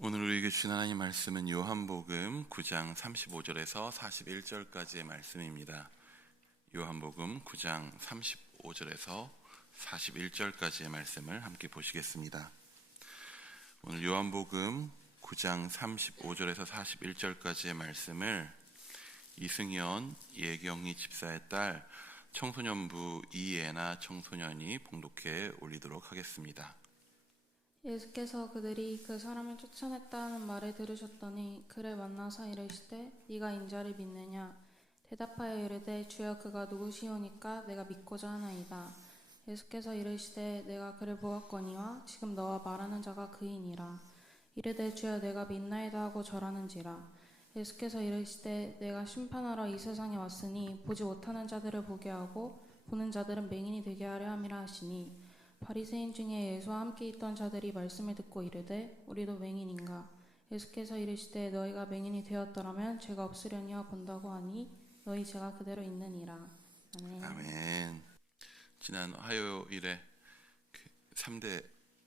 오늘 우리에게 주신 하나님 말씀은 요한복음 9장 35절에서 41절까지의 말씀입니다. 요한복음 9장 35절에서 41절까지의 말씀을 함께 보시겠습니다. 오늘 요한복음 9장 35절에서 41절까지의 말씀을 이승연 예경희 집사의 딸 청소년부 이예나 청소년이 봉독해 올리도록 하겠습니다. 예수께서 그들이 그 사람을 쫓아냈다는 말을 들으셨더니 그를 만나서 이르시되 네가 인자를 믿느냐? 대답하여 이르되 주여 그가 누구시오니까 내가 믿고자 하나이다. 예수께서 이르시되 내가 그를 보았거니와 지금 너와 말하는 자가 그이니라. 이르되 주여 내가 믿나이다 하고 절하는지라. 예수께서 이르시되 내가 심판하러 이 세상에 왔으니 보지 못하는 자들을 보게 하고 보는 자들은 맹인이 되게 하려 함이라 하시니 바리새인 중에 예수와 함께 있던 자들이 말씀을 듣고 이르되 우리도 맹인인가? 예수께서 이르시되 너희가 맹인이 되었더라면 죄가 없으려니와 본다고 하니 너희 죄가 그대로 있느니라. 아멘. 아멘. 지난 화요일에 3대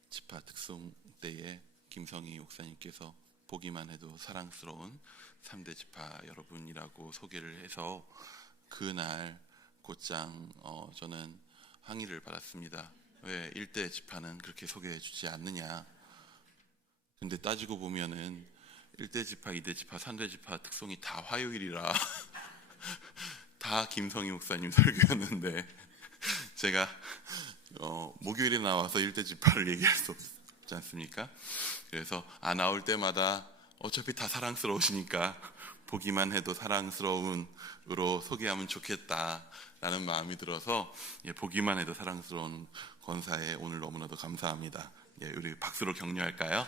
지파 특송 때에 김성희 목사님께서 보기만 해도 사랑스러운 3대 지파 여러분이라고 소개를 해서 그날 곧장 저는 항의를 받았습니다. 왜 1대 지파는 그렇게 소개해 주지 않느냐. 근데 따지고 보면은 1대 지파, 2대 지파, 3대 지파 특송이 다 화요일이라 다 김성희 목사님 설교였는데 제가 목요일에 나와서 1대 지파를 얘기할 수 없지 않습니까? 그래서 나올 때마다 어차피 다 사랑스러우시니까 보기만 해도 사랑스러운으로 소개하면 좋겠다라는 마음이 들어서 보기만 해도 사랑스러운 권사에 오늘 너무나도 감사합니다. 우리 박수로 격려할까요?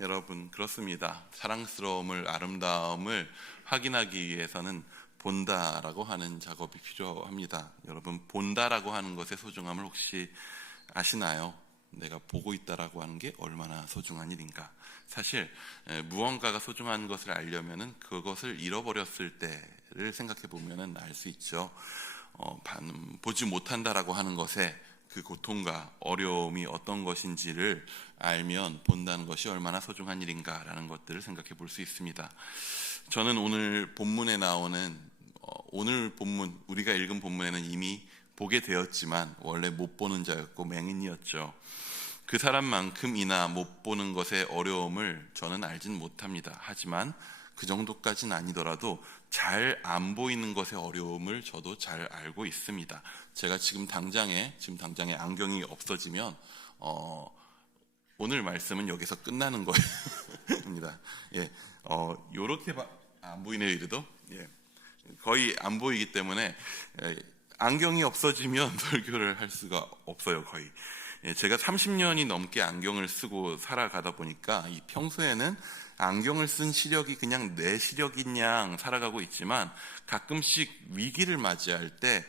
여러분 그렇습니다. 사랑스러움을, 아름다움을 확인하기 위해서는 본다라고 하는 작업이 필요합니다. 여러분 본다라고 하는 것의 소중함을 혹시 아시나요? 내가 보고 있다라고 하는 게 얼마나 소중한 일인가. 사실 무언가가 소중한 것을 알려면은 그것을 잃어버렸을 때를 생각해 보면은 알 수 있죠. 보지 못한다라고 하는 것에 그 고통과 어려움이 어떤 것인지를 알면 본다는 것이 얼마나 소중한 일인가라는 것들을 생각해 볼 수 있습니다. 저는 오늘 본문에 나오는 오늘 본문, 우리가 읽은 본문에는 이미 보게 되었지만 원래 못 보는 자였고 맹인이었죠. 그 사람만큼이나 못 보는 것의 어려움을 저는 알진 못합니다. 하지만 그 정도까지는 아니더라도 잘 안 보이는 것의 어려움을 저도 잘 알고 있습니다. 제가 지금 당장에 안경이 없어지면 오늘 말씀은 여기서 끝나는 거입니다. 요렇게 안 보이네요. 이래도 거의 안 보이기 때문에 안경이 없어지면 설교를 할 수가 없어요. 거의. 제가 30년이 넘게 안경을 쓰고 살아가다 보니까 이 평소에는 안경을 쓴 시력이 그냥 내 시력인 양 살아가고 있지만 가끔씩 위기를 맞이할 때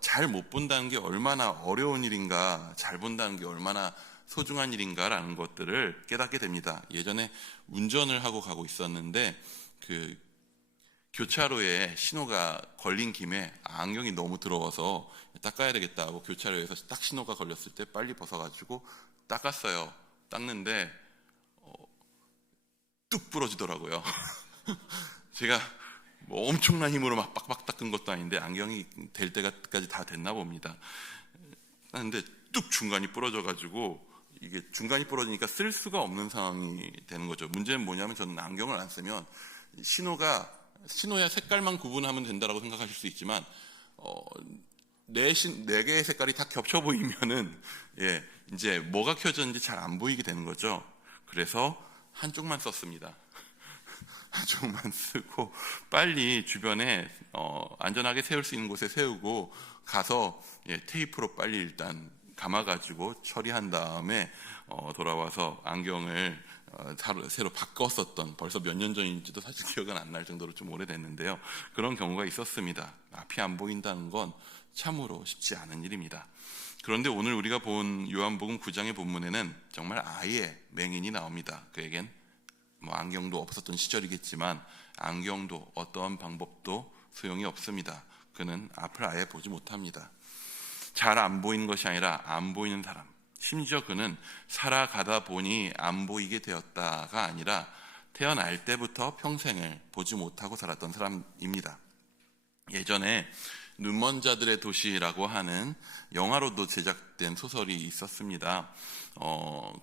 잘 못 본다는 게 얼마나 어려운 일인가, 잘 본다는 게 얼마나 소중한 일인가라는 것들을 깨닫게 됩니다. 예전에 운전을 하고 가고 있었는데 그 교차로에 신호가 걸린 김에 안경이 너무 더러워서 닦아야 되겠다 하고 교차로에서 딱 신호가 걸렸을 때 빨리 벗어가지고 닦았어요. 닦는데 뚝 부러지더라고요. 제가 뭐 엄청난 힘으로 막 빡빡 닦은 것도 아닌데 안경이 될 때까지 다 됐나 봅니다. 근데 뚝 중간이 부러져가지고 이게 중간이 부러지니까 쓸 수가 없는 상황이 되는 거죠. 문제는 뭐냐면 저는 안경을 안 쓰면 신호야 색깔만 구분하면 된다라고 생각하실 수 있지만 네 개의 색깔이 다 겹쳐 보이면은 이제 뭐가 켜졌는지 잘 안 보이게 되는 거죠. 그래서 한쪽만 썼습니다. 한쪽만 쓰고 빨리 주변에 안전하게 세울 수 있는 곳에 세우고 가서 테이프로 빨리 일단 감아가지고 처리한 다음에 돌아와서 안경을 새로 바꿨었던, 벌써 몇 년 전인지도 사실 기억은 안 날 정도로 좀 오래됐는데요. 그런 경우가 있었습니다. 앞이 안 보인다는 건 참으로 쉽지 않은 일입니다. 그런데 오늘 우리가 본 요한복음 9장의 본문에는 정말 아예 맹인이 나옵니다. 그에겐 안경도 없었던 시절이겠지만 안경도 어떠한 방법도 소용이 없습니다. 그는 앞을 아예 보지 못합니다. 잘 안 보이는 것이 아니라 안 보이는 사람, 심지어 그는 살아가다 보니 안 보이게 되었다가 아니라 태어날 때부터 평생을 보지 못하고 살았던 사람입니다. 예전에 눈먼 자들의 도시라고 하는 영화로도 제작된 소설이 있었습니다.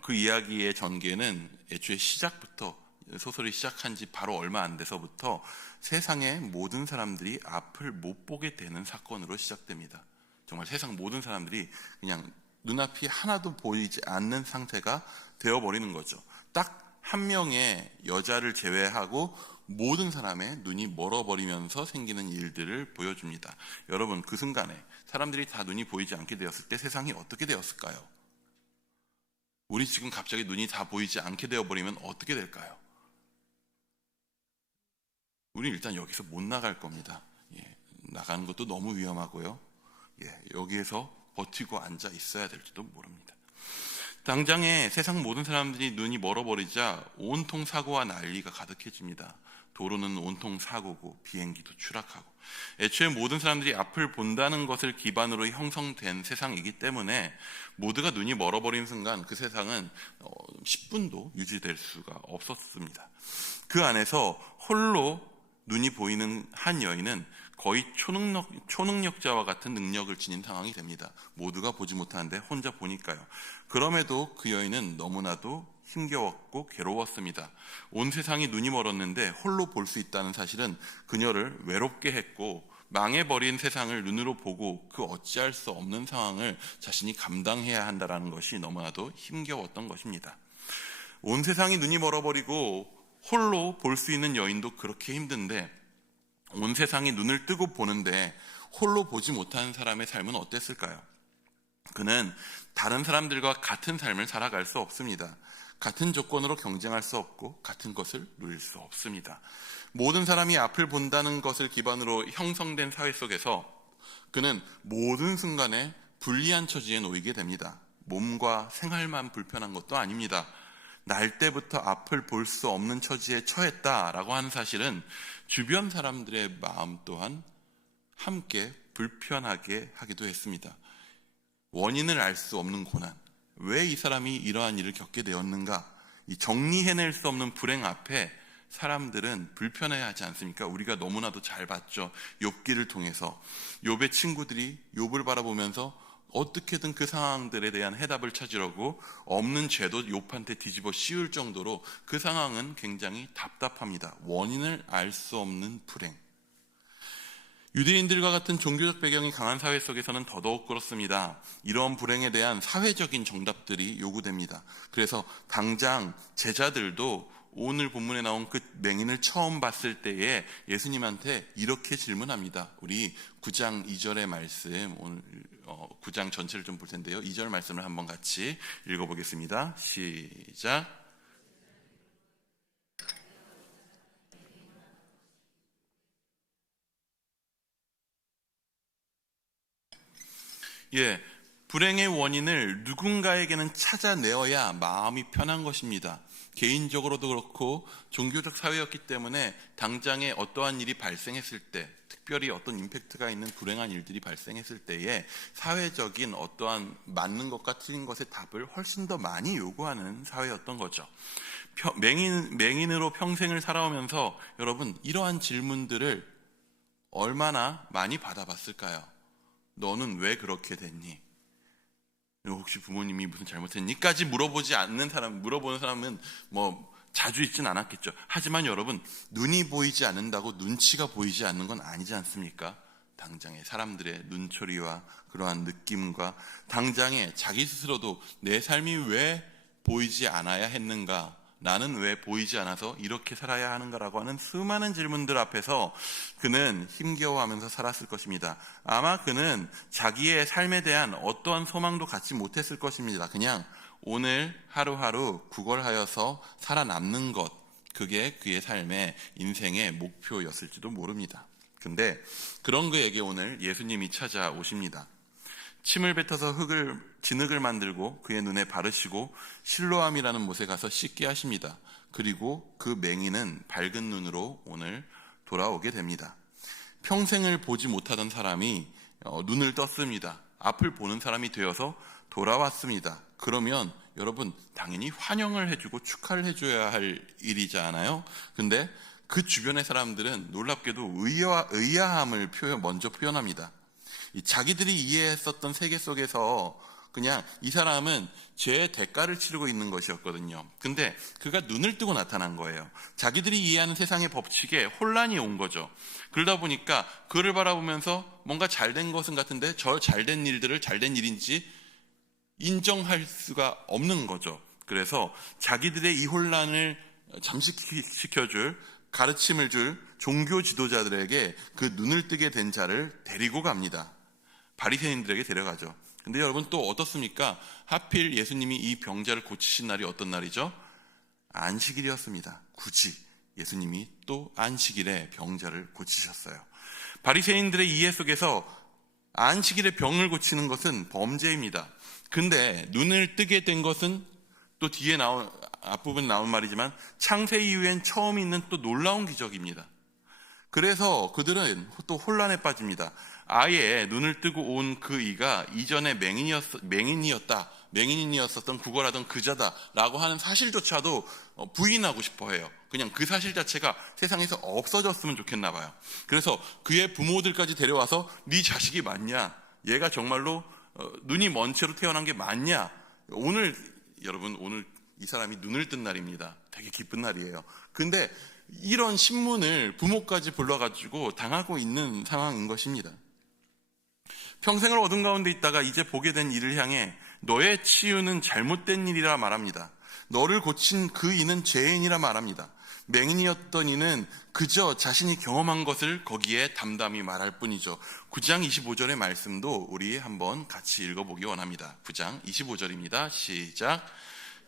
그 이야기의 전개는 애초에 시작부터, 소설이 시작한 지 바로 얼마 안 돼서부터 세상의 모든 사람들이 앞을 못 보게 되는 사건으로 시작됩니다. 정말 세상 모든 사람들이 그냥 눈앞이 하나도 보이지 않는 상태가 되어버리는 거죠. 딱 한 명의 여자를 제외하고 모든 사람의 눈이 멀어버리면서 생기는 일들을 보여줍니다. 여러분, 그 순간에 사람들이 다 눈이 보이지 않게 되었을 때 세상이 어떻게 되었을까요? 우리 지금 갑자기 눈이 다 보이지 않게 되어버리면 어떻게 될까요? 우리 일단 여기서 못 나갈 겁니다. 나가는 것도 너무 위험하고요. 여기에서 버티고 앉아 있어야 될지도 모릅니다. 당장에 세상 모든 사람들이 눈이 멀어버리자 온통 사고와 난리가 가득해집니다. 도로는 온통 사고고 비행기도 추락하고, 애초에 모든 사람들이 앞을 본다는 것을 기반으로 형성된 세상이기 때문에 모두가 눈이 멀어버린 순간 그 세상은 10분도 유지될 수가 없었습니다. 그 안에서 홀로 눈이 보이는 한 여인은 거의 초능력자와 같은 능력을 지닌 상황이 됩니다. 모두가 보지 못하는데 혼자 보니까요. 그럼에도 그 여인은 너무나도 힘겨웠고 괴로웠습니다. 온 세상이 눈이 멀었는데 홀로 볼 수 있다는 사실은 그녀를 외롭게 했고, 망해버린 세상을 눈으로 보고 그 어찌할 수 없는 상황을 자신이 감당해야 한다는 것이 너무나도 힘겨웠던 것입니다. 온 세상이 눈이 멀어버리고 홀로 볼 수 있는 여인도 그렇게 힘든데, 온 세상이 눈을 뜨고 보는데 홀로 보지 못하는 사람의 삶은 어땠을까요? 그는 다른 사람들과 같은 삶을 살아갈 수 없습니다. 같은 조건으로 경쟁할 수 없고 같은 것을 누릴 수 없습니다. 모든 사람이 앞을 본다는 것을 기반으로 형성된 사회 속에서 그는 모든 순간에 불리한 처지에 놓이게 됩니다. 몸과 생활만 불편한 것도 아닙니다. 날 때부터 앞을 볼 수 없는 처지에 처했다라고 하는 사실은 주변 사람들의 마음 또한 함께 불편하게 하기도 했습니다. 원인을 알 수 없는 고난, 왜 이 사람이 이러한 일을 겪게 되었는가, 이 정리해낼 수 없는 불행 앞에 사람들은 불편해하지 않습니까? 우리가 너무나도 잘 봤죠. 욥기를 통해서 욥의 친구들이 욥을 바라보면서 어떻게든 그 상황들에 대한 해답을 찾으려고 없는 죄도 욥한테 뒤집어 씌울 정도로 그 상황은 굉장히 답답합니다. 원인을 알 수 없는 불행. 유대인들과 같은 종교적 배경이 강한 사회 속에서는 더더욱 그렇습니다. 이런 불행에 대한 사회적인 정답들이 요구됩니다. 그래서 당장 제자들도 오늘 본문에 나온 그 맹인을 처음 봤을 때에 예수님한테 이렇게 질문합니다. 우리 9장 2절의 말씀, 오늘 9장 전체를 좀 볼 텐데요. 2절 말씀을 한번 같이 읽어보겠습니다. 시작. 불행의 원인을 누군가에게는 찾아내어야 마음이 편한 것입니다. 개인적으로도 그렇고 종교적 사회였기 때문에 당장에 어떠한 일이 발생했을 때, 특별히 어떤 임팩트가 있는 불행한 일들이 발생했을 때에 사회적인 어떠한 맞는 것과 틀린 것의 답을 훨씬 더 많이 요구하는 사회였던 거죠. 맹인으로 평생을 살아오면서 여러분, 이러한 질문들을 얼마나 많이 받아봤을까요? 너는 왜 그렇게 됐니? 혹시 부모님이 무슨 잘못했니?까지 물어보는 사람은 자주 있진 않았겠죠. 하지만 여러분, 눈이 보이지 않는다고 눈치가 보이지 않는 건 아니지 않습니까? 당장에 사람들의 눈초리와 그러한 느낌과 당장에 자기 스스로도 내 삶이 왜 보이지 않아야 했는가, 나는 왜 보이지 않아서 이렇게 살아야 하는가라고 하는 수많은 질문들 앞에서 그는 힘겨워하면서 살았을 것입니다. 아마 그는 자기의 삶에 대한 어떠한 소망도 갖지 못했을 것입니다. 그냥 오늘 하루하루 구걸하여서 살아남는 것, 그게 그의 삶의 인생의 목표였을지도 모릅니다. 근데 그런 그에게 오늘 예수님이 찾아오십니다. 침을 뱉어서 진흙을 만들고 그의 눈에 바르시고 실로암이라는 못에 가서 씻게 하십니다. 그리고 그 맹인은 밝은 눈으로 오늘 돌아오게 됩니다. 평생을 보지 못하던 사람이 눈을 떴습니다. 앞을 보는 사람이 되어서 돌아왔습니다. 그러면 여러분 당연히 환영을 해주고 축하를 해줘야 할 일이잖아요. 근데 그 주변의 사람들은 놀랍게도 의아함을 먼저 표현합니다. 자기들이 이해했었던 세계 속에서 그냥 이 사람은 죄의 대가를 치르고 있는 것이었거든요. 근데 그가 눈을 뜨고 나타난 거예요. 자기들이 이해하는 세상의 법칙에 혼란이 온 거죠. 그러다 보니까 그를 바라보면서 뭔가 잘된 것은 같은데 저 잘된 일들을 잘된 일인지 인정할 수가 없는 거죠. 그래서 자기들의 이 혼란을 잠식시켜줄, 가르침을 줄 종교 지도자들에게 그 눈을 뜨게 된 자를 데리고 갑니다. 바리새인들에게 데려가죠. 근데 여러분 또 어떻습니까? 하필 예수님이 이 병자를 고치신 날이 어떤 날이죠? 안식일이었습니다. 굳이 예수님이 또 안식일에 병자를 고치셨어요. 바리새인들의 이해 속에서 안식일에 병을 고치는 것은 범죄입니다. 근데 눈을 뜨게 된 것은 또 뒤에 앞부분에 나온 말이지만 창세 이후엔 처음 있는 또 놀라운 기적입니다. 그래서 그들은 또 혼란에 빠집니다. 아예 눈을 뜨고 온 그 이가 이전에 맹인이었었던 구걸하던 그자다라고 하는 사실조차도 부인하고 싶어 해요. 그냥 그 사실 자체가 세상에서 없어졌으면 좋겠나 봐요. 그래서 그의 부모들까지 데려와서 네 자식이 맞냐? 얘가 정말로 눈이 먼 채로 태어난 게 맞냐? 여러분 오늘 이 사람이 눈을 뜬 날입니다. 되게 기쁜 날이에요. 근데 이런 신문을 부모까지 불러가지고 당하고 있는 상황인 것입니다. 평생을 어둠 가운데 있다가 이제 보게 된 이를 향해 너의 치유는 잘못된 일이라 말합니다. 너를 고친 그 이는 죄인이라 말합니다. 맹인이었던 이는 그저 자신이 경험한 것을 거기에 담담히 말할 뿐이죠. 9장 25절의 말씀도 우리 한번 같이 읽어보기 원합니다. 9장 25절입니다. 시작.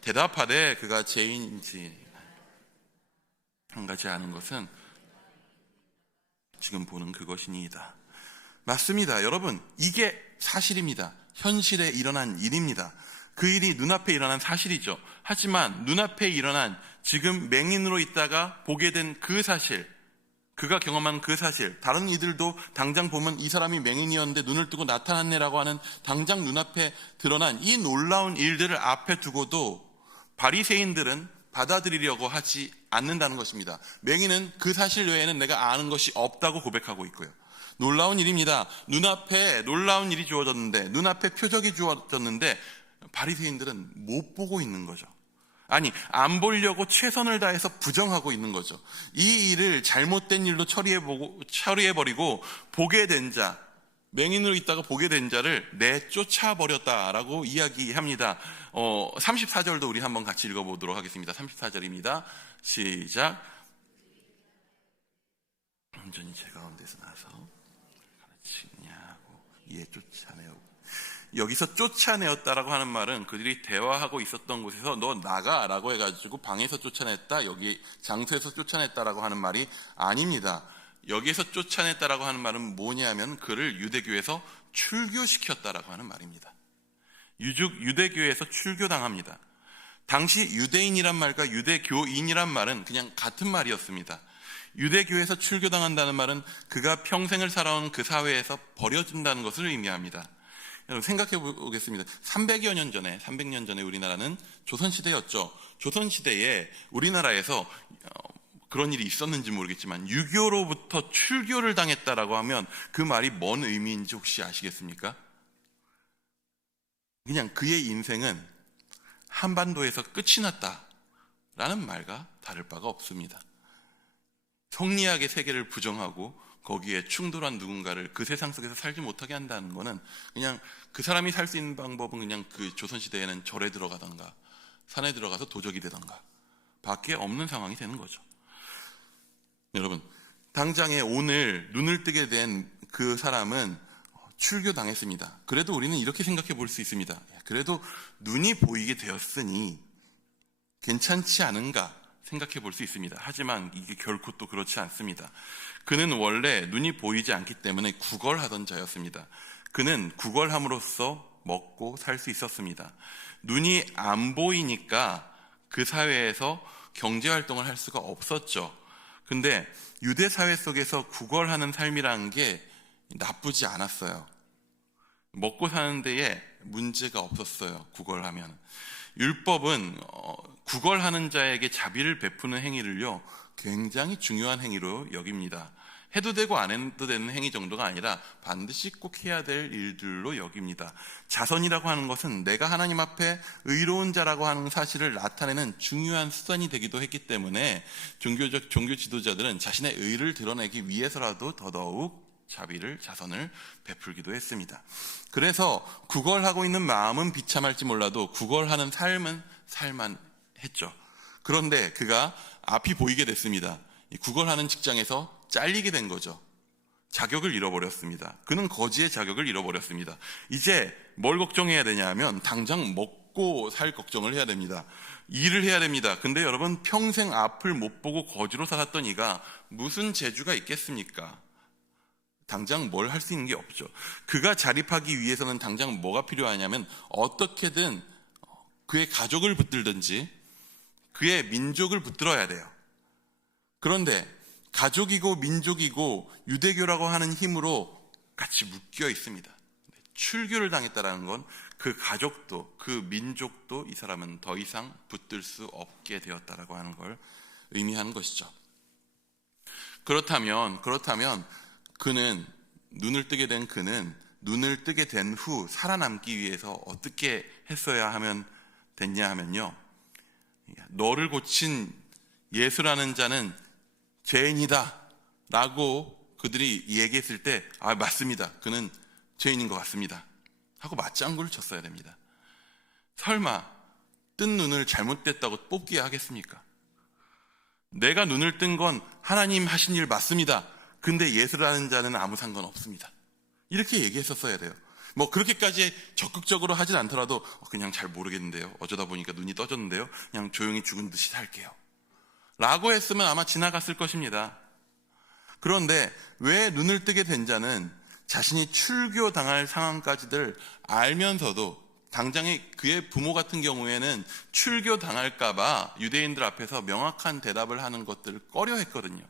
대답하되 그가 죄인인지 한 가지 아는 것은 지금 보는 그것이니이다. 맞습니다. 여러분, 이게 사실입니다. 현실에 일어난 일입니다. 그 일이 눈앞에 일어난 사실이죠. 하지만 눈앞에 일어난 지금 맹인으로 있다가 보게 된 그 사실, 그가 경험한 그 사실, 다른 이들도 당장 보면 이 사람이 맹인이었는데 눈을 뜨고 나타났네라고 하는 당장 눈앞에 드러난 이 놀라운 일들을 앞에 두고도 바리새인들은 받아들이려고 하지 않는다는 것입니다. 맹인은 그 사실 외에는 내가 아는 것이 없다고 고백하고 있고요. 놀라운 일입니다. 눈앞에 놀라운 일이 주어졌는데, 눈앞에 표적이 주어졌는데 바리새인들은 못 보고 있는 거죠. 아니, 안 보려고 최선을 다해서 부정하고 있는 거죠. 이 일을 잘못된 일로 처리해버리고 보게 된 자, 맹인으로 있다가 보게 된 자를 내쫓아버렸다라고 이야기합니다. 34절도 우리 한번 같이 읽어보도록 하겠습니다. 34절입니다. 시작. 온전히 제 가운데서 나서 가르치냐고 이에 쫓아내고. 여기서 쫓아내었다라고 하는 말은 그들이 대화하고 있었던 곳에서 너 나가라고 해가지고 방에서 쫓아냈다, 여기 장소에서 쫓아냈다라고 하는 말이 아닙니다. 여기에서 쫓아냈다라고 하는 말은 뭐냐면 그를 유대교에서 출교시켰다라고 하는 말입니다. 유대교에서 출교당합니다. 당시 유대인이란 말과 유대교인이란 말은 그냥 같은 말이었습니다. 유대교에서 출교당한다는 말은 그가 평생을 살아온 그 사회에서 버려진다는 것을 의미합니다. 여러분 생각해 보겠습니다. 300년 전에 우리나라는 조선시대였죠. 조선시대에 우리나라에서 그런 일이 있었는지 모르겠지만 유교로부터 출교를 당했다라고 하면 그 말이 뭔 의미인지 혹시 아시겠습니까? 그냥 그의 인생은 한반도에서 끝이 났다라는 말과 다를 바가 없습니다. 성리학의 세계를 부정하고 거기에 충돌한 누군가를 그 세상 속에서 살지 못하게 한다는 것은 그냥 그 사람이 살 수 있는 방법은 그냥 그 조선시대에는 절에 들어가던가 산에 들어가서 도적이 되던가 밖에 없는 상황이 되는 거죠. 여러분, 당장에 오늘 눈을 뜨게 된 그 사람은 출교당했습니다. 그래도 우리는 이렇게 생각해 볼 수 있습니다. 그래도 눈이 보이게 되었으니 괜찮지 않은가 생각해 볼 수 있습니다. 하지만 이게 결코 또 그렇지 않습니다. 그는 원래 눈이 보이지 않기 때문에 구걸하던 자였습니다. 그는 구걸함으로써 먹고 살 수 있었습니다. 눈이 안 보이니까 그 사회에서 경제활동을 할 수가 없었죠. 근데 유대 사회 속에서 구걸하는 삶이라는 게 나쁘지 않았어요. 먹고 사는 데에 문제가 없었어요. 구걸하면. 율법은 구걸하는 자에게 자비를 베푸는 행위를요, 굉장히 중요한 행위로 여깁니다. 해도 되고 안 해도 되는 행위 정도가 아니라 반드시 꼭 해야 될 일들로 여깁니다. 자선이라고 하는 것은 내가 하나님 앞에 의로운 자라고 하는 사실을 나타내는 중요한 수단이 되기도 했기 때문에 종교 지도자들은 자신의 의를 드러내기 위해서라도 더더욱 자선을 베풀기도 했습니다. 그래서 구걸하고 있는 마음은 비참할지 몰라도 구걸하는 삶은 살만했죠. 그런데 그가 앞이 보이게 됐습니다. 구걸하는 직장에서 잘리게 된 거죠. 자격을 잃어버렸습니다. 그는 거지의 자격을 잃어버렸습니다. 이제 뭘 걱정해야 되냐 하면 당장 먹고 살 걱정을 해야 됩니다. 일을 해야 됩니다. 근데 여러분, 평생 앞을 못 보고 거지로 살았던 이가 무슨 재주가 있겠습니까? 당장 뭘 할 수 있는 게 없죠. 그가 자립하기 위해서는 당장 뭐가 필요하냐면 어떻게든 그의 가족을 붙들든지 그의 민족을 붙들어야 돼요. 그런데 가족이고 민족이고 유대교라고 하는 힘으로 같이 묶여 있습니다. 출교를 당했다는 건 그 가족도 그 민족도 이 사람은 더 이상 붙들 수 없게 되었다라고 하는 걸 의미하는 것이죠. 그렇다면 그는 눈을 뜨게 된 후 살아남기 위해서 어떻게 했어야 하면 됐냐 하면요, 너를 고친 예수라는 자는 죄인이다 라고 그들이 얘기했을 때 맞습니다, 그는 죄인인 것 같습니다 하고 맞장구를 쳤어야 됩니다. 설마 뜬 눈을 잘못됐다고 뽑기에 하겠습니까? 내가 눈을 뜬 건 하나님 하신 일 맞습니다, 근데 예수라는 자는 아무 상관없습니다, 이렇게 얘기했었어야 돼요. 뭐 그렇게까지 적극적으로 하진 않더라도 그냥 잘 모르겠는데요, 어쩌다 보니까 눈이 떠졌는데요, 그냥 조용히 죽은 듯이 살게요 라고 했으면 아마 지나갔을 것입니다. 그런데 왜 눈을 뜨게 된 자는 자신이 출교당할 상황까지들 알면서도 당장에 그의 부모 같은 경우에는 출교당할까봐 유대인들 앞에서 명확한 대답을 하는 것들을 꺼려했거든요.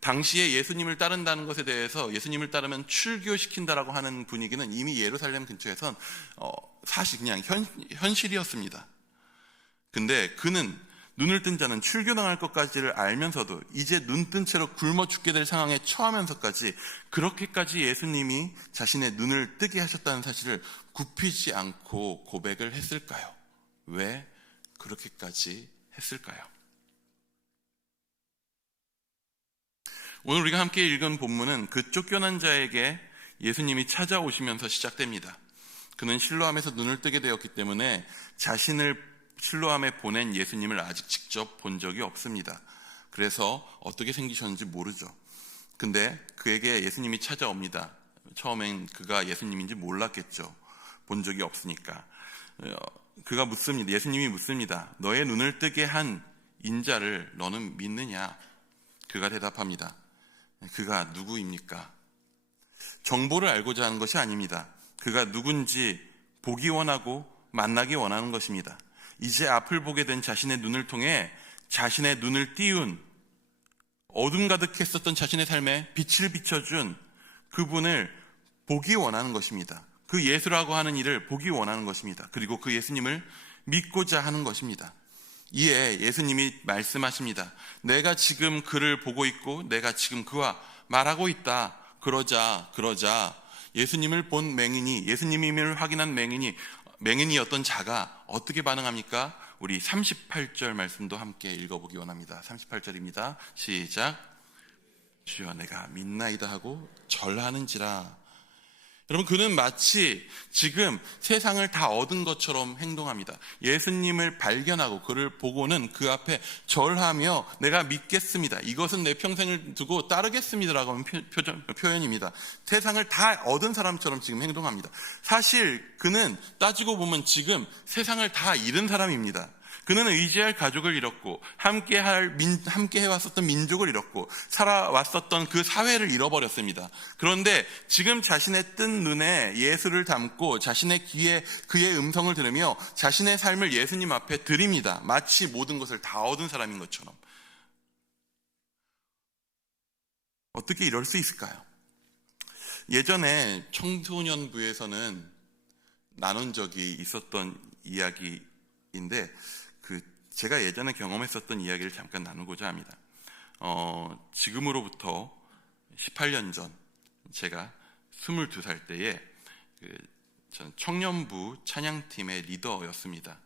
당시에 예수님을 따른다는 것에 대해서 예수님을 따르면 출교시킨다라고 하는 분위기는 이미 예루살렘 근처에선 사실 그냥 현실이었습니다. 근데 그는 눈을 뜬 자는 출교당할 것까지를 알면서도 이제 눈 뜬 채로 굶어 죽게 될 상황에 처하면서까지 그렇게까지 예수님이 자신의 눈을 뜨게 하셨다는 사실을 굽히지 않고 고백을 했을까요? 왜 그렇게까지 했을까요? 오늘 우리가 함께 읽은 본문은 그 쫓겨난 자에게 예수님이 찾아오시면서 시작됩니다. 그는 실로암에서 눈을 뜨게 되었기 때문에 자신을 실로암에 보낸 예수님을 아직 직접 본 적이 없습니다. 그래서 어떻게 생기셨는지 모르죠. 근데 그에게 예수님이 찾아옵니다. 처음엔 그가 예수님인지 몰랐겠죠. 본 적이 없으니까. 그가 묻습니다. 예수님이 묻습니다. 너의 눈을 뜨게 한 인자를 너는 믿느냐? 그가 대답합니다. 그가 누구입니까? 정보를 알고자 하는 것이 아닙니다. 그가 누군지 보기 원하고 만나기 원하는 것입니다. 이제 앞을 보게 된 자신의 눈을 통해 자신의 눈을 띄운 어둠 가득했었던 자신의 삶에 빛을 비춰준 그분을 보기 원하는 것입니다. 그 예수라고 하는 일을 보기 원하는 것입니다. 그리고 그 예수님을 믿고자 하는 것입니다. 이에 예수님이 말씀하십니다. 내가 지금 그를 보고 있고 내가 지금 그와 말하고 있다. 그러자 예수님을 본 맹인이, 예수님임을 확인한 맹인이었던 자가 어떻게 반응합니까? 우리 38절 말씀도 함께 읽어보기 원합니다. 38절입니다. 시작. 주여 내가 믿나이다 하고 절하는지라. 여러분, 그는 마치 지금 세상을 다 얻은 것처럼 행동합니다. 예수님을 발견하고 그를 보고는 그 앞에 절하며 내가 믿겠습니다. 이것은 내 평생을 두고 따르겠습니다라고 하는 표현입니다. 세상을 다 얻은 사람처럼 지금 행동합니다. 사실 그는 따지고 보면 지금 세상을 다 잃은 사람입니다. 그는 의지할 가족을 잃었고 함께 해왔었던 민족을 잃었고 살아왔었던 그 사회를 잃어버렸습니다. 그런데 지금 자신의 뜬 눈에 예수를 담고 자신의 귀에 그의 음성을 들으며 자신의 삶을 예수님 앞에 드립니다. 마치 모든 것을 다 얻은 사람인 것처럼. 어떻게 이럴 수 있을까요? 예전에 청소년부에서는 나눈 적이 있었던 이야기인데 제가 예전에 경험했었던 이야기를 잠깐 나누고자 합니다. 지금으로부터 18년 전 제가 22살 때에 저는 청년부 찬양팀의 리더였습니다.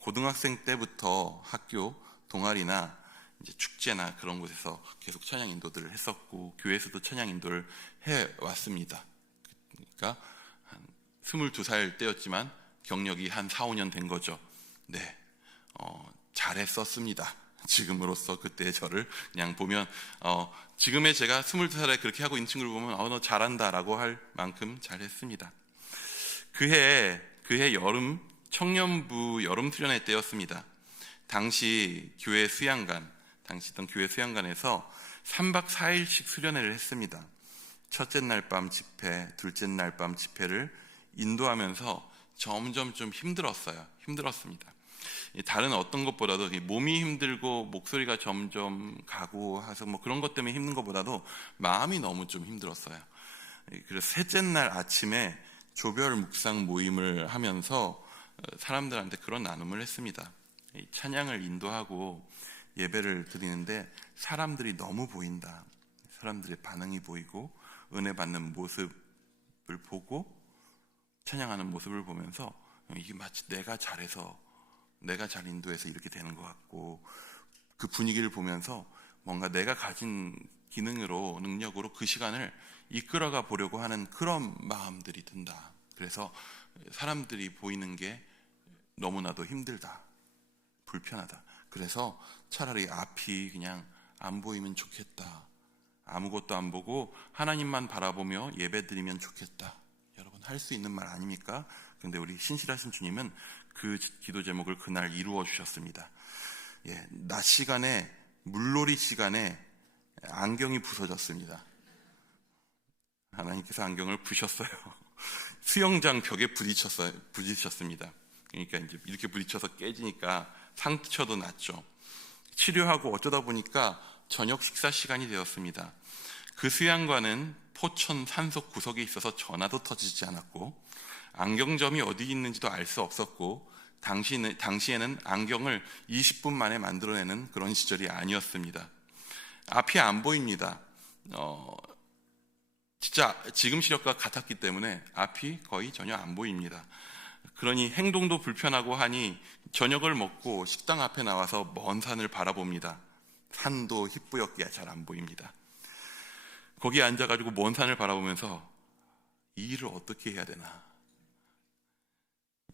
고등학생 때부터 학교 동아리나 이제 축제나 그런 곳에서 계속 찬양 인도들을 했었고 교회에서도 찬양 인도를 해왔습니다. 그러니까 한 22살 때였지만 경력이 한 4, 5년 된 거죠. 네, 잘했었습니다. 지금으로서 그때의 저를 그냥 보면 지금의 제가 22살에 그렇게 하고 있는 친구를 보면 너 잘한다라고 할 만큼 잘했습니다. 그해 여름 청년부 여름 수련회 때였습니다. 당시 있던 교회 수양관에서 3박 4일씩 수련회를 했습니다. 첫째 날 밤 집회, 둘째 날 밤 집회를 인도하면서 점점 좀 힘들었습니다. 다른 어떤 것보다도 몸이 힘들고 목소리가 점점 가고 해서 뭐 그런 것 때문에 힘든 것보다도 마음이 너무 좀 힘들었어요. 그래서 셋째 날 아침에 조별 묵상 모임을 하면서 사람들한테 그런 나눔을 했습니다. 찬양을 인도하고 예배를 드리는데 사람들이 너무 보인다. 사람들의 반응이 보이고 은혜 받는 모습을 보고 찬양하는 모습을 보면서 이게 마치 내가 잘 인도해서 이렇게 되는 것 같고 그 분위기를 보면서 뭔가 내가 가진 능력으로 그 시간을 이끌어가 보려고 하는 그런 마음들이 든다. 그래서 사람들이 보이는 게 너무나도 힘들다. 불편하다. 그래서 차라리 앞이 그냥 안 보이면 좋겠다. 아무것도 안 보고 하나님만 바라보며 예배드리면 좋겠다. 여러분 할 수 있는 말 아닙니까? 그런데 우리 신실하신 주님은 그 기도 제목을 그날 이루어 주셨습니다. 낮 시간에 물놀이 시간에 안경이 부서졌습니다. 하나님께서 안경을 부셨어요. 수영장 벽에 부딪혔습니다. 그러니까 이제 이렇게 부딪혀서 깨지니까 상처도 났죠. 치료하고 어쩌다 보니까 저녁 식사 시간이 되었습니다. 그 수양관은 포천 산속 구석에 있어서 전화도 터지지 않았고 안경점이 어디 있는지도 알 수 없었고 당시에는 안경을 20분 만에 만들어내는 그런 시절이 아니었습니다. 앞이 안 보입니다. 진짜 지금 시력과 같았기 때문에 앞이 거의 전혀 안 보입니다. 그러니 행동도 불편하고 하니 저녁을 먹고 식당 앞에 나와서 먼 산을 바라봅니다. 산도 희뿌옇게 잘 안 보입니다. 거기에 앉아가지고 먼 산을 바라보면서 이 일을 어떻게 해야 되나.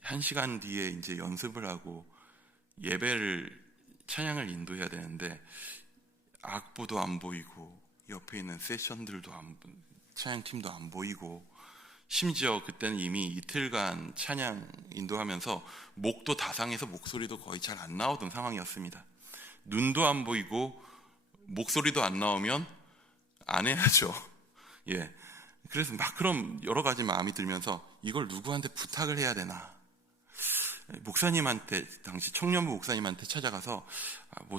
1시간 뒤에 이제 연습을 하고 찬양을 인도해야 되는데 악보도 안 보이고 옆에 있는 세션들도 찬양팀도 안 보이고 심지어 그때는 이미 이틀간 찬양 인도하면서 목도 다상해서 목소리도 거의 잘 안 나오던 상황이었습니다. 눈도 안 보이고 목소리도 안 나오면 안 해야죠. 그래서 막 그럼 여러 가지 마음이 들면서 이걸 누구한테 부탁을 해야 되나. 목사님한테 당시 청년부 목사님한테 찾아가서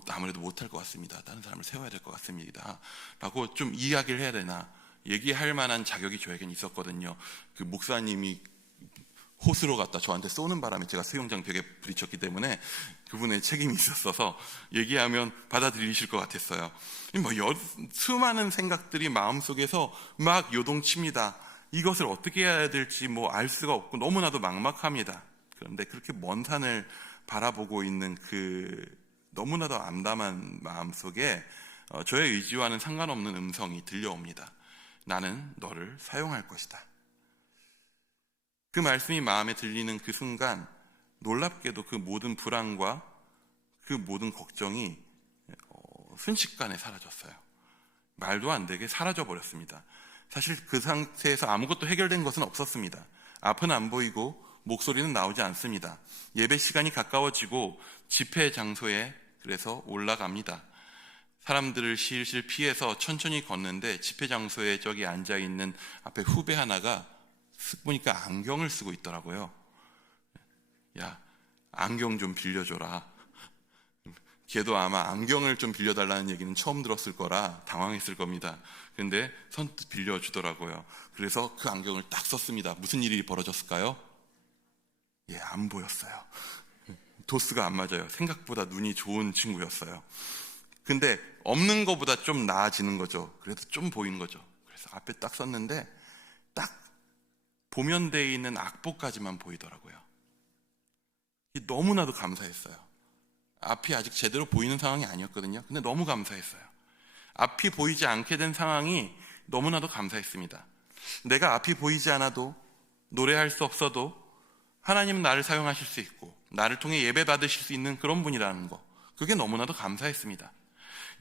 아무래도 못할 것 같습니다. 다른 사람을 세워야 될 것 같습니다. 라고 좀 이야기를 해야 되나. 얘기할 만한 자격이 저에겐 있었거든요. 그 목사님이 호수로 갔다 저한테 쏘는 바람에 제가 수영장 벽에 부딪혔기 때문에 그분의 책임이 있었어서 얘기하면 받아들이실 것 같았어요. 수많은 생각들이 마음속에서 막 요동칩니다. 이것을 어떻게 해야 될지 알 수가 없고 너무나도 막막합니다. 그런데 그렇게 먼 산을 바라보고 있는 그 너무나도 암담한 마음속에 저의 의지와는 상관없는 음성이 들려옵니다. 나는 너를 사용할 것이다. 그 말씀이 마음에 들리는 그 순간 놀랍게도 그 모든 불안과 그 모든 걱정이 순식간에 사라졌어요. 말도 안 되게 사라져버렸습니다. 사실 그 상태에서 아무것도 해결된 것은 없었습니다. 앞은 안 보이고 목소리는 나오지 않습니다. 예배 시간이 가까워지고 집회 장소에 그래서 올라갑니다. 사람들을 실실 피해서 천천히 걷는데 집회 장소에 저기 앉아있는 앞에 후배 하나가 보니까 안경을 쓰고 있더라고요. 야, 안경 좀 빌려줘라. 걔도 아마 안경을 좀 빌려달라는 얘기는 처음 들었을 거라 당황했을 겁니다. 근데 선뜻 빌려주더라고요. 그래서 그 안경을 딱 썼습니다. 무슨 일이 벌어졌을까요? 안 보였어요. 도수가 안 맞아요. 생각보다 눈이 좋은 친구였어요. 근데 없는 것보다 좀 나아지는 거죠. 그래도 좀 보이는 거죠. 그래서 앞에 딱 썼는데 딱 보면대에 있는 악보까지만 보이더라고요. 너무나도 감사했어요. 앞이 아직 제대로 보이는 상황이 아니었거든요. 근데 너무 감사했어요. 앞이 보이지 않게 된 상황이 너무나도 감사했습니다. 내가 앞이 보이지 않아도, 노래할 수 없어도 하나님은 나를 사용하실 수 있고 나를 통해 예배 받으실 수 있는 그런 분이라는 거, 그게 너무나도 감사했습니다.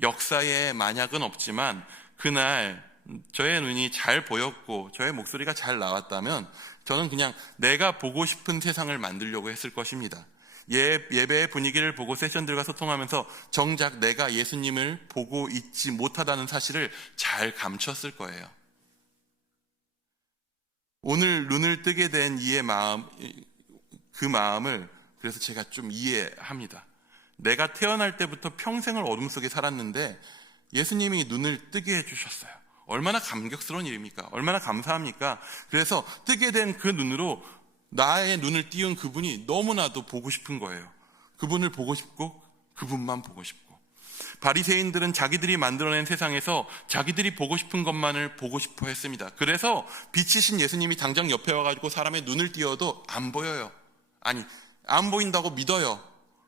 역사에 만약은 없지만 그날 저의 눈이 잘 보였고 저의 목소리가 잘 나왔다면 저는 그냥 내가 보고 싶은 세상을 만들려고 했을 것입니다. 예배의 분위기를 보고 세션들과 소통하면서 정작 내가 예수님을 보고 있지 못하다는 사실을 잘 감췄을 거예요. 오늘 눈을 뜨게 된 이의 마음, 그 마음을 그래서 제가 좀 이해합니다. 내가 태어날 때부터 평생을 어둠 속에 살았는데 예수님이 눈을 뜨게 해주셨어요. 얼마나 감격스러운 일입니까? 얼마나 감사합니까? 그래서 뜨게 된 그 눈으로 나의 눈을 띄운 그분이 너무나도 보고 싶은 거예요. 그분을 보고 싶고 그분만 보고 싶고. 바리새인들은 자기들이 만들어낸 세상에서 자기들이 보고 싶은 것만을 보고 싶어 했습니다. 그래서 빛이신 예수님이 당장 옆에 와가지고 사람의 눈을 띄워도 안 보여요. 아니, 안 보인다고 믿어요.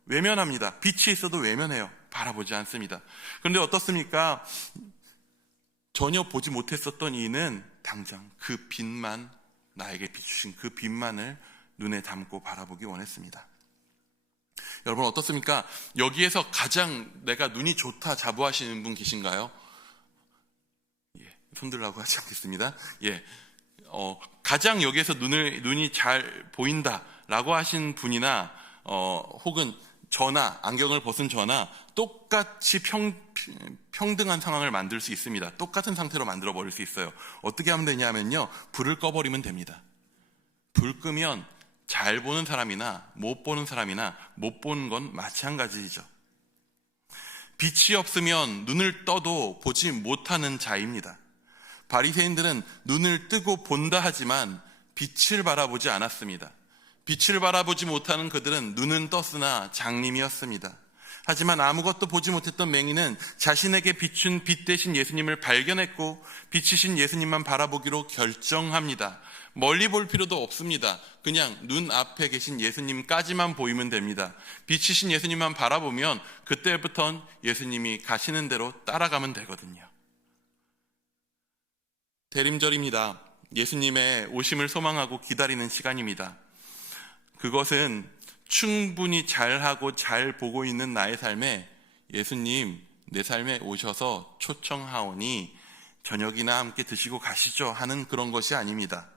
외면합니다. 빛이 있어도 외면해요. 바라보지 않습니다. 그런데 어떻습니까? 전혀 보지 못했었던 이는 당장 그 빛만, 나에게 비추신 그 빛만을 눈에 담고 바라보기 원했습니다. 여러분 어떻습니까? 여기에서 가장 내가 눈이 좋다 자부하시는 분 계신가요? 손들라고 하지 않겠습니다. 가장 여기에서 눈이 잘 보인다라고 하신 분이나 혹은 저나, 안경을 벗은 저나 똑같이 평등한 상황을 만들 수 있습니다. 똑같은 상태로 만들어 버릴 수 있어요. 어떻게 하면 되냐면요, 불을 꺼버리면 됩니다. 불 끄면 잘 보는 사람이나 못 보는 사람이나 못 보는 건 마찬가지죠. 빛이 없으면 눈을 떠도 보지 못하는 자입니다. 바리새인들은 눈을 뜨고 본다 하지만 빛을 바라보지 않았습니다. 빛을 바라보지 못하는 그들은 눈은 떴으나 장님이었습니다. 하지만 아무것도 보지 못했던 맹인은 자신에게 비춘 빛 대신 예수님을 발견했고 빛이신 예수님만 바라보기로 결정합니다. 멀리 볼 필요도 없습니다. 그냥 눈앞에 계신 예수님까지만 보이면 됩니다. 빛이신 예수님만 바라보면 그때부터는 예수님이 가시는 대로 따라가면 되거든요. 대림절입니다. 예수님의 오심을 소망하고 기다리는 시간입니다. 그것은 충분히 잘하고 잘 보고 있는 나의 삶에 예수님 내 삶에 오셔서 초청하오니 저녁이나 함께 드시고 가시죠 하는 그런 것이 아닙니다.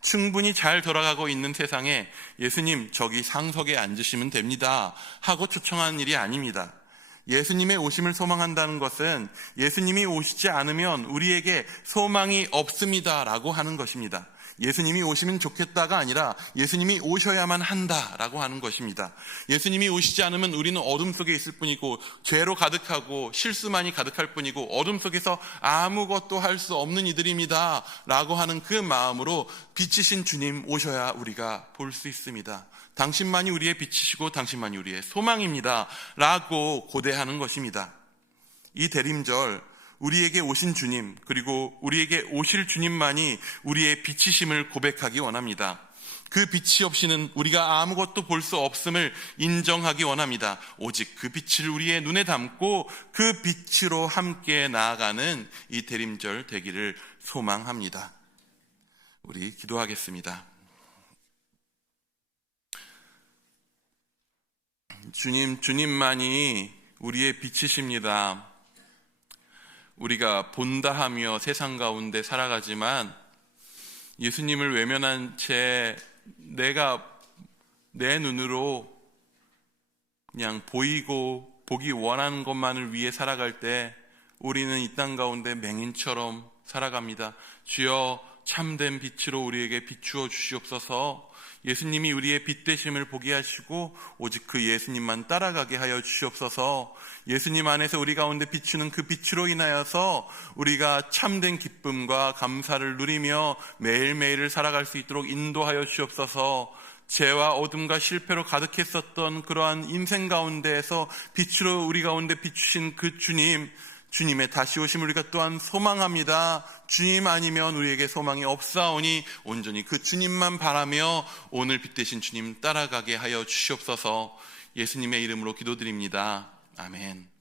충분히 잘 돌아가고 있는 세상에 예수님 저기 상석에 앉으시면 됩니다 하고 초청하는 일이 아닙니다. 예수님의 오심을 소망한다는 것은 예수님이 오시지 않으면 우리에게 소망이 없습니다 라고 하는 것입니다. 예수님이 오시면 좋겠다가 아니라 예수님이 오셔야만 한다라고 하는 것입니다. 예수님이 오시지 않으면 우리는 어둠 속에 있을 뿐이고 죄로 가득하고 실수만이 가득할 뿐이고 어둠 속에서 아무것도 할 수 없는 이들입니다 라고 하는 그 마음으로 빛이신 주님 오셔야 우리가 볼 수 있습니다. 당신만이 우리의 빛이시고 당신만이 우리의 소망입니다 라고 고대하는 것입니다. 이 대림절 우리에게 오신 주님 그리고 우리에게 오실 주님만이 우리의 빛이심을 고백하기 원합니다. 그 빛이 없이는 우리가 아무것도 볼 수 없음을 인정하기 원합니다. 오직 그 빛을 우리의 눈에 담고 그 빛으로 함께 나아가는 이 대림절 되기를 소망합니다. 우리 기도하겠습니다. 주님만이 우리의 빛이십니다. 우리가 본다 하며 세상 가운데 살아가지만 예수님을 외면한 채 내가 내 눈으로 그냥 보이고 보기 원하는 것만을 위해 살아갈 때 우리는 이 땅 가운데 맹인처럼 살아갑니다. 주여 참된 빛으로 우리에게 비추어 주시옵소서. 예수님이 우리의 빛 되심을 보게 하시고 오직 그 예수님만 따라가게 하여 주시옵소서. 예수님 안에서 우리 가운데 비추는 그 빛으로 인하여서 우리가 참된 기쁨과 감사를 누리며 매일매일을 살아갈 수 있도록 인도하여 주시옵소서. 죄와 어둠과 실패로 가득했었던 그러한 인생 가운데에서 빛으로 우리 가운데 비추신 그 주님의 다시 오심을 우리가 또한 소망합니다. 주님 아니면 우리에게 소망이 없사오니 온전히 그 주님만 바라며 오늘 빛 되신 주님 따라가게 하여 주시옵소서. 예수님의 이름으로 기도드립니다. 아멘.